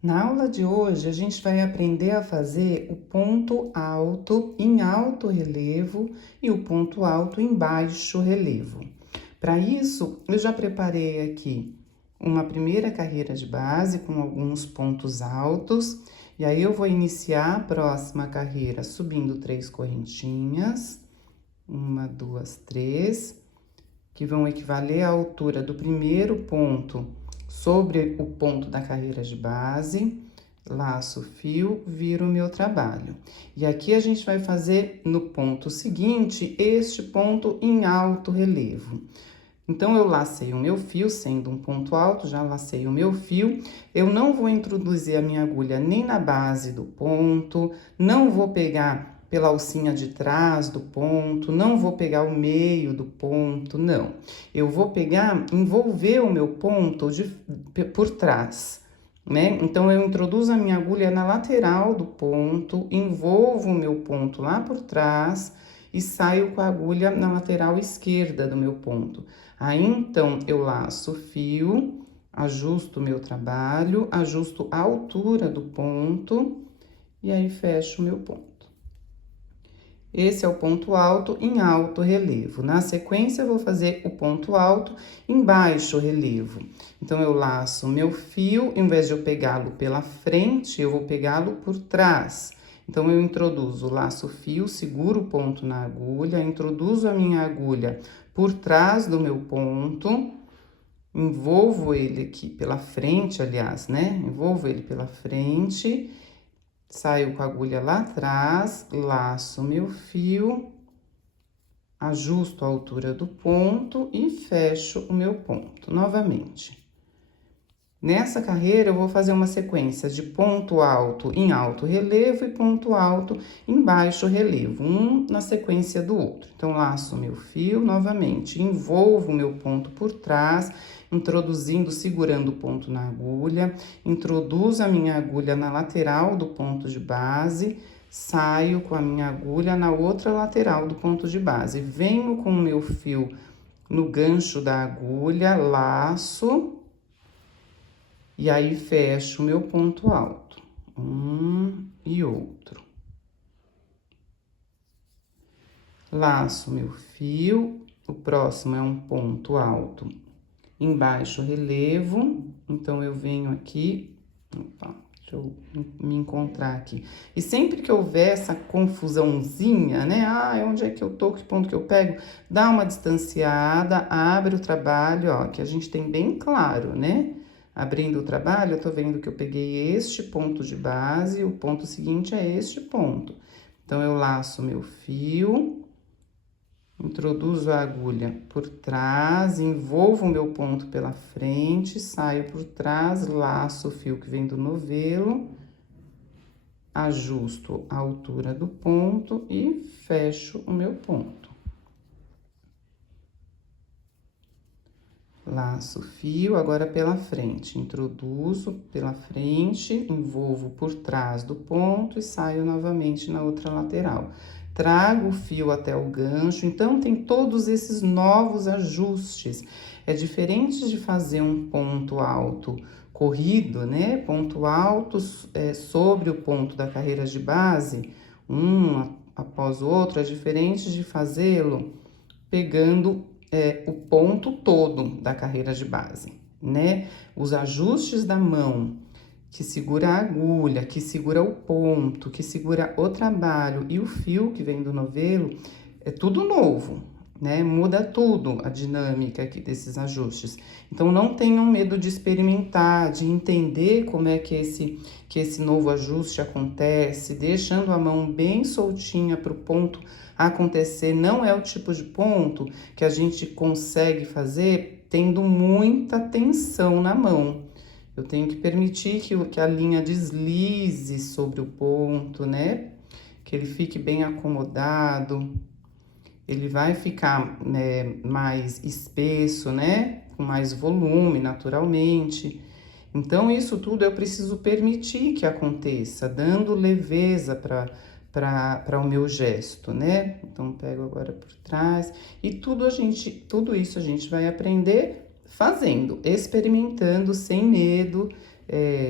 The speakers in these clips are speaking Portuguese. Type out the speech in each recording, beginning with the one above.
Na aula de hoje, a gente vai aprender a fazer o ponto alto em alto relevo e o ponto alto em baixo relevo. Para isso, eu já preparei aqui uma primeira carreira de base com alguns pontos altos, e aí eu vou iniciar a próxima carreira subindo 3 correntinhas, 1, 2, 3, que vão equivaler à altura do primeiro ponto sobre o ponto da carreira de base, laço o fio, viro o meu trabalho. E aqui a gente vai fazer no ponto seguinte, este ponto em alto relevo. Então, eu lacei o meu fio, sendo um ponto alto, já lacei o meu fio. Eu não vou introduzir a minha agulha nem na base do ponto, não vou pegar pela alcinha de trás do ponto, não vou pegar o meio do ponto, não. Eu vou pegar, envolver o meu ponto por trás, né? Então, eu introduzo a minha agulha na lateral do ponto, envolvo o meu ponto lá por trás e saio com a agulha na lateral esquerda do meu ponto. Aí, então, eu laço o fio, ajusto o meu trabalho, ajusto a altura do ponto e aí fecho o meu ponto. Esse é o ponto alto em alto relevo. Na sequência, eu vou fazer o ponto alto em baixo relevo. Então, eu laço o meu fio, em vez de eu pegá-lo pela frente, eu vou pegá-lo por trás. Então, eu introduzo, laço o fio, seguro o ponto na agulha, introduzo a minha agulha por trás do meu ponto, envolvo ele aqui pela frente, aliás, né? Envolvo ele pela frente, saio com a agulha lá atrás, laço meu fio, ajusto a altura do ponto e fecho o meu ponto novamente. Nessa carreira, eu vou fazer uma sequência de ponto alto em alto relevo e ponto alto em baixo relevo, um na sequência do outro. Então, laço meu fio novamente, envolvo meu ponto por trás, introduzindo, segurando o ponto na agulha, introduzo a minha agulha na lateral do ponto de base, saio com a minha agulha na outra lateral do ponto de base, venho com o meu fio no gancho da agulha, laço. E aí, fecho o meu ponto alto, um e outro. Laço meu fio, o próximo é um ponto alto em baixo relevo, então, eu venho aqui, opa, deixa eu me encontrar aqui. E sempre que houver essa confusãozinha, né? Ah, onde é que eu tô, que ponto que eu pego? Dá uma distanciada, abre o trabalho, ó, que a gente tem bem claro, né? Abrindo o trabalho, eu tô vendo que eu peguei este ponto de base, o ponto seguinte é este ponto. Então, eu laço meu fio, introduzo a agulha por trás, envolvo o meu ponto pela frente, saio por trás, laço o fio que vem do novelo, ajusto a altura do ponto e fecho o meu ponto. Laço o fio, agora pela frente, introduzo pela frente, envolvo por trás do ponto e saio novamente na outra lateral. Trago o fio até o gancho, então tem todos esses novos ajustes. É diferente de fazer um ponto alto corrido, né? Ponto alto sobre o ponto da carreira de base, um após o outro, é diferente de fazê-lo pegando o ponto todo da carreira de base, né? Os ajustes da mão, que segura a agulha, que segura o ponto, que segura o trabalho e o fio que vem do novelo, é tudo novo, né? Muda tudo a dinâmica aqui desses ajustes. Então, não tenham medo de experimentar, de entender como é que esse novo ajuste acontece, deixando a mão bem soltinha para o ponto acontecer. Não é o tipo de ponto que a gente consegue fazer tendo muita tensão na mão. Eu tenho que permitir que a linha deslize sobre o ponto, né? Que ele fique bem acomodado. Ele vai ficar, né, mais espesso, né? Com mais volume, naturalmente. Então, isso tudo eu preciso permitir que aconteça, dando leveza para o meu gesto, né? Então, pego agora por trás. E tudo isso a gente vai aprender fazendo, experimentando, sem medo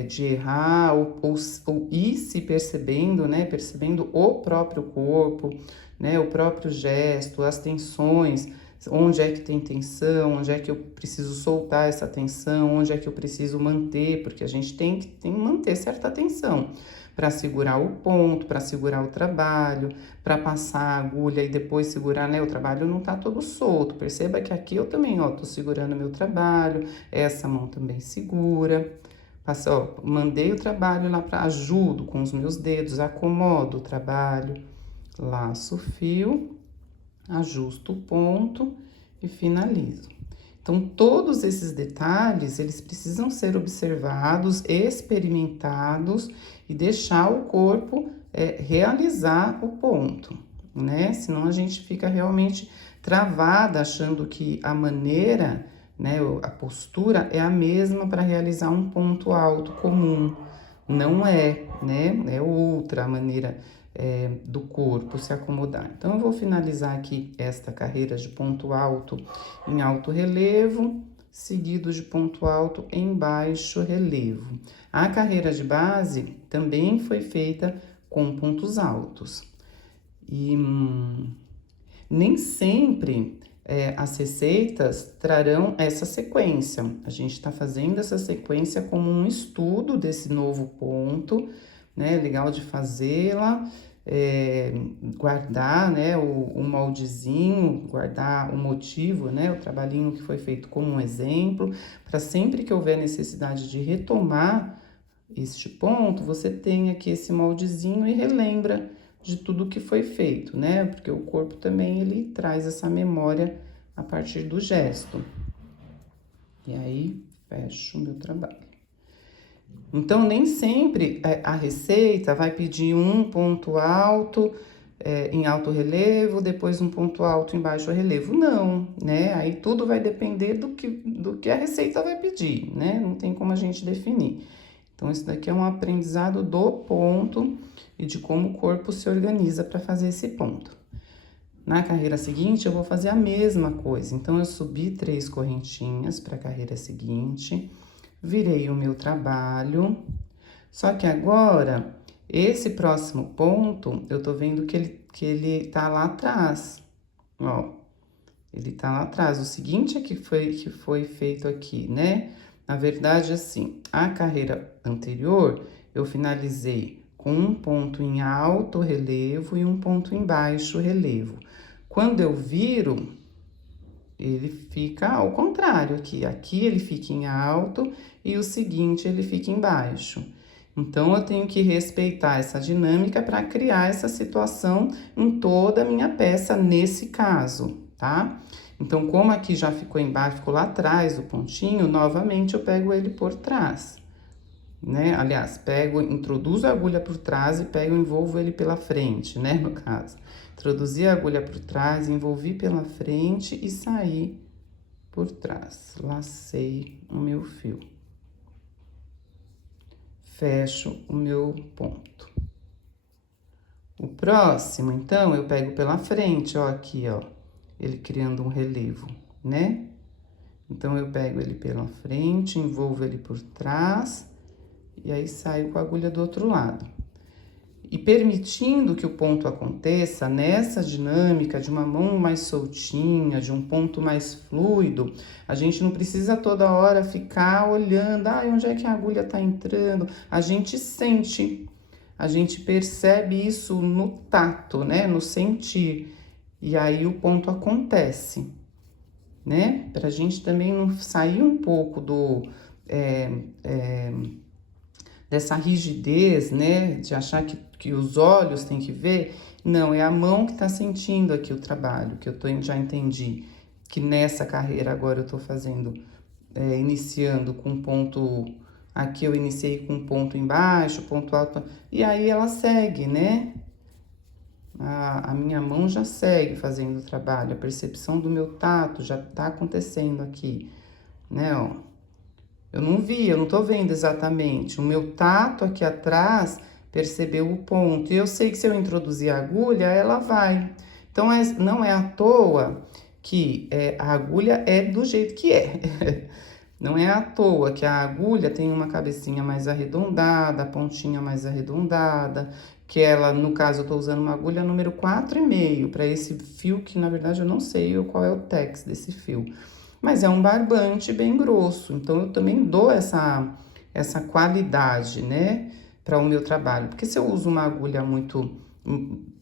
de errar ou ir se percebendo, né? Percebendo o próprio corpo, né? O próprio gesto, as tensões, onde é que tem tensão, onde é que eu preciso soltar essa tensão, onde é que eu preciso manter, porque a gente tem que manter certa tensão para segurar o ponto, para segurar o trabalho, para passar a agulha e depois segurar, né? O trabalho não tá todo solto. Perceba que aqui eu também, ó, tô segurando meu trabalho, essa mão também segura. Passa, ó, mandei o trabalho lá para ajudo com os meus dedos, acomodo o trabalho, laço o fio, ajusto o ponto e finalizo. Então, todos esses detalhes, eles precisam ser observados, experimentados e deixar o corpo realizar o ponto, né? Senão a gente fica realmente travada, achando que a maneira, né, a postura é a mesma para realizar um ponto alto comum. Não é, né? É outra a maneira do corpo se acomodar. Então, eu vou finalizar aqui esta carreira de ponto alto em alto relevo, seguido de ponto alto em baixo relevo. A carreira de base também foi feita com pontos altos. E nem sempre as receitas trarão essa sequência. A gente está fazendo essa sequência como um estudo desse novo ponto, né? Legal de fazê-la. Guardar, né, o moldezinho, guardar o motivo, né, o trabalhinho que foi feito como um exemplo, para sempre que houver necessidade de retomar este ponto, você tem aqui esse moldezinho e relembra de tudo que foi feito, né, porque o corpo também, ele traz essa memória a partir do gesto. E aí, fecho o meu trabalho. Então, nem sempre a receita vai pedir um ponto alto em alto relevo, depois um ponto alto em baixo relevo. Não, né? Aí tudo vai depender do que a receita vai pedir, né? Não tem como a gente definir. Então, isso daqui é um aprendizado do ponto e de como o corpo se organiza para fazer esse ponto. Na carreira seguinte, eu vou fazer a mesma coisa. Então, eu subi 3 correntinhas para a carreira seguinte, virei o meu trabalho, só que agora, esse próximo ponto, eu tô vendo que ele tá lá atrás, ó, ele tá lá atrás. O seguinte é que foi feito aqui, né? Na verdade, assim, a carreira anterior, eu finalizei com um ponto em alto relevo e um ponto em baixo relevo. Quando eu viro, ele fica ao contrário aqui. Aqui ele fica em alto e o seguinte ele fica em baixo. Então, eu tenho que respeitar essa dinâmica para criar essa situação em toda a minha peça nesse caso, tá? Então, como aqui já ficou embaixo, ficou lá atrás o pontinho, novamente eu pego ele por trás, né? Aliás, introduzo a agulha por trás e envolvo ele pela frente, né? No caso. Introduzi a agulha por trás, envolvi pela frente e saí por trás. Lacei o meu fio. Fecho o meu ponto. O próximo, então, eu pego pela frente, ó, aqui, ó, ele criando um relevo, né? Então, eu pego ele pela frente, envolvo ele por trás e aí saio com a agulha do outro lado. E permitindo que o ponto aconteça nessa dinâmica de uma mão mais soltinha, de um ponto mais fluido, a gente não precisa toda hora ficar olhando, onde é que a agulha tá entrando? A gente sente, a gente percebe isso no tato, né? No sentir. E aí o ponto acontece, né? Pra gente também não sair um pouco dessa rigidez, né, de achar que os olhos têm que ver. Não, é a mão que tá sentindo aqui o trabalho, que já entendi que nessa carreira agora eu tô fazendo, iniciando com ponto, aqui eu iniciei com ponto embaixo, ponto alto, e aí ela segue, né, a minha mão já segue fazendo o trabalho, a percepção do meu tato já tá acontecendo aqui, né, ó. Eu não tô vendo exatamente. O meu tato aqui atrás percebeu o ponto. E eu sei que se eu introduzir a agulha, ela vai. Então, não é à toa que a agulha é do jeito que é. Não é à toa que a agulha tem uma cabecinha mais arredondada, a pontinha mais arredondada, que ela, no caso, eu tô usando uma agulha número 4,5 para esse fio, que na verdade eu não sei qual é o tex desse fio. Mas é um barbante bem grosso, então eu também dou essa qualidade, né, para o meu trabalho. Porque se eu uso uma agulha muito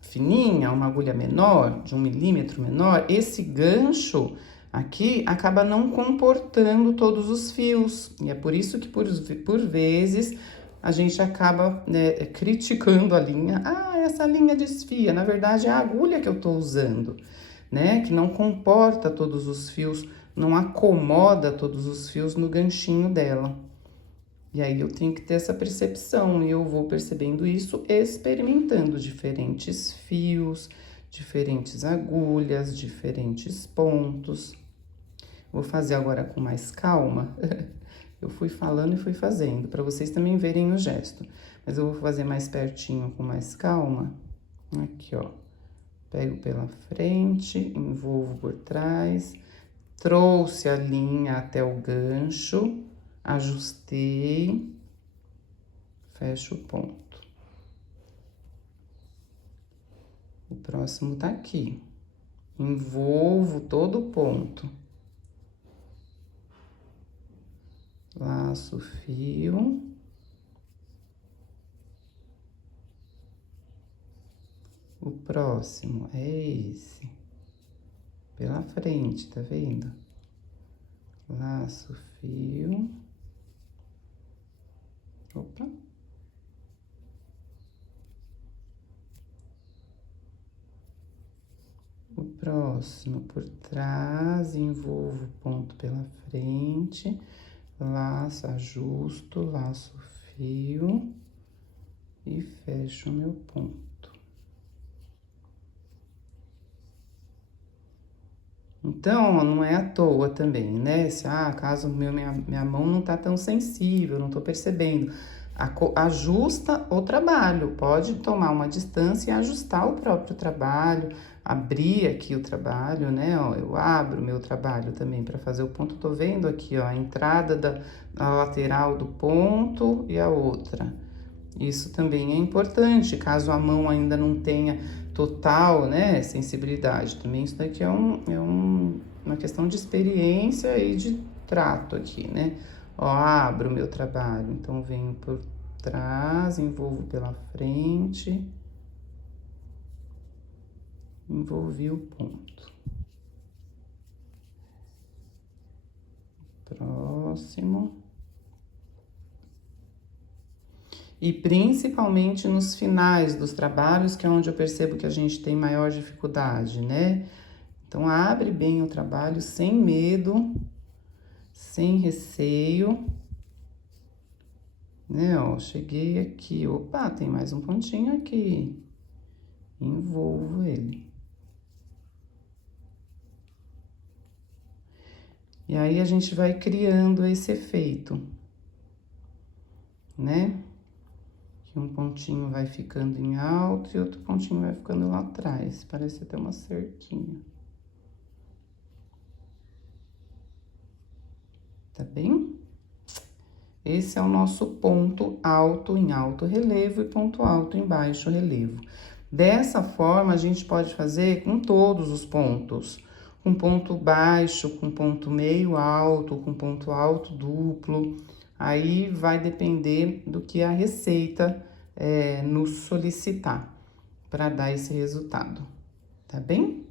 fininha, uma agulha menor, de 1 milímetro menor, esse gancho aqui acaba não comportando todos os fios. E é por isso que, por vezes, a gente acaba, né, criticando a linha. Ah, essa linha desfia. Na verdade, é a agulha que eu tô usando, né? Que não comporta todos os fios, não acomoda todos os fios no ganchinho dela. E aí eu tenho que ter essa percepção, e eu vou percebendo isso experimentando diferentes fios, diferentes agulhas, diferentes pontos. Vou fazer agora com mais calma. Eu fui falando e fui fazendo, para vocês também verem o gesto. Mas eu vou fazer mais pertinho, com mais calma. Aqui, ó. Pego pela frente, envolvo por trás, trouxe a linha até o gancho, ajustei, fecho o ponto. O próximo tá aqui. Envolvo todo o ponto. Laço o fio. O próximo é esse. Pela frente, tá vendo? Laço o fio. Opa. O próximo por trás, envolvo o ponto pela frente, laço, ajusto, laço o fio e fecho o meu ponto. Então, não é à toa também, né? Se, caso minha mão não tá tão sensível, não tô percebendo. Ajusta o trabalho, pode tomar uma distância e ajustar o próprio trabalho, abrir aqui o trabalho, né? Ó, eu abro o meu trabalho também para fazer o ponto. Tô vendo aqui, ó, a entrada da lateral do ponto e a outra. Isso também é importante, caso a mão ainda não tenha total, né, sensibilidade. Também isso daqui é uma questão de experiência e de trato aqui, né? Ó, abro o meu trabalho, então venho por trás, envolvo pela frente, envolvi o ponto. Próximo. E principalmente nos finais dos trabalhos, que é onde eu percebo que a gente tem maior dificuldade, né? Então, abre bem o trabalho sem medo, sem receio, né? Ó, cheguei aqui, opa, tem mais um pontinho aqui. Envolvo ele. E aí, a gente vai criando esse efeito, né? Um pontinho vai ficando em alto e outro pontinho vai ficando lá atrás. Parece até uma cerquinha. Tá bem? Esse é o nosso ponto alto em alto relevo e ponto alto em baixo relevo. Dessa forma, a gente pode fazer com todos os pontos. Com ponto baixo, com ponto meio alto, com ponto alto duplo. Aí vai depender do que a receita nos solicitar para dar esse resultado, tá bem?